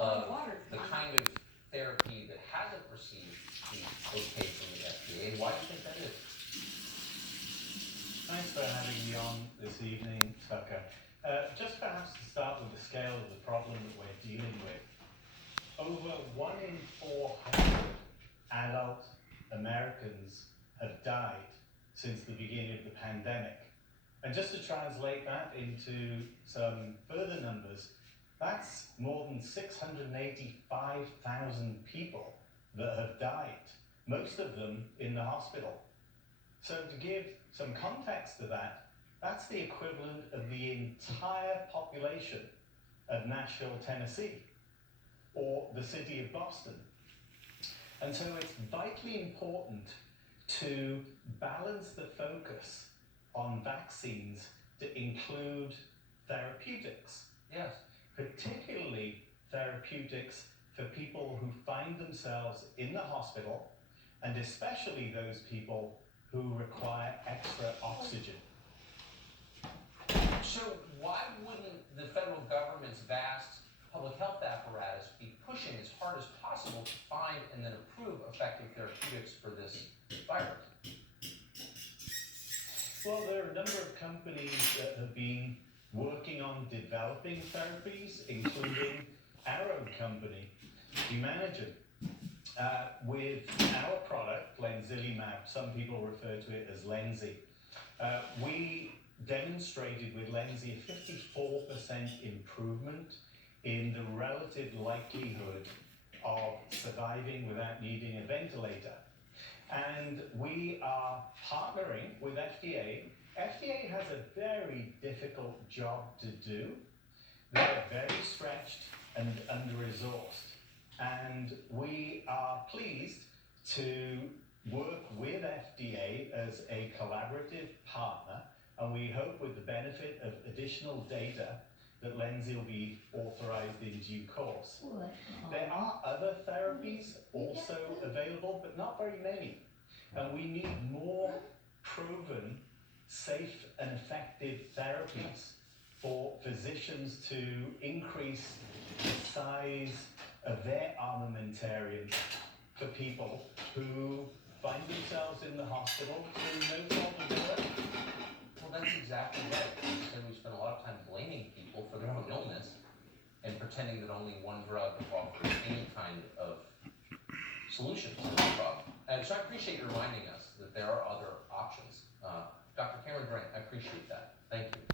of water. the kind of therapy that hasn't received the okay from the FDA. Why do you think that is? Thanks for having me on this evening, Tucker. Just perhaps to start with the scale of the problem that we're dealing with. Over 1 in 400 adult Americans have died since the beginning of the pandemic. And just to translate that into some further numbers, that's more than 685,000 people that have died, most of them in the hospital. So to give some context to that, that's the equivalent of the entire population of Nashville, Tennessee, or the city of Boston. And so it's vitally important to balance the focus on vaccines to include therapeutics. Yes. Particularly therapeutics for people who find themselves in the hospital, and especially those people who require extra oxygen. So why wouldn't the federal government's vast public health apparatus be pushing as hard as possible to find and then approve effective therapeutics for this virus? Well, there are a number of companies that have been working on developing therapies, including our own company, Humanigen. With our product, Lenzilimab, some people refer to it as Lenzi, we demonstrated with Lenzi a 54% improvement in the relative likelihood of surviving without needing a ventilator. And we are partnering with FDA. FDA has a very difficult job to do. They're very stretched and under-resourced. And we are pleased to work with FDA as a collaborative partner, and we hope with the benefit of additional data that Lenzi will be authorized in due course. There are other therapies also available, but not very many. And we need more proven, safe and effective therapies for physicians to increase the size of their armamentarium for people who find themselves in the hospital through no fault of their own. Well, that's exactly right. So we spend a lot of time blaming people for their own illness and pretending that only one drug offers any kind of solution to this problem. And so I appreciate you reminding us that there are other options. Dr. Cameron Brink, I appreciate that. Thank you.